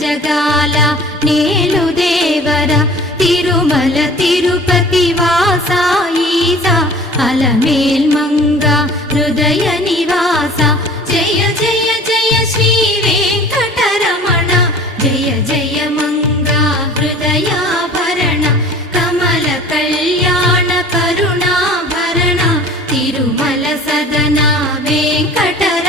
జగాల నేలు దేవర తిరుమల తిరుపతి వాసా ఈసా అలమేల్ మంగ హృదయ నివాస జయ జయ జయ శ్రీ వెంకటరమణ జయ జయ మంగ హృదయాభరణ కమల కళ్యాణ కరుణాభరణ తిరుమల సదన వెంకటరమణ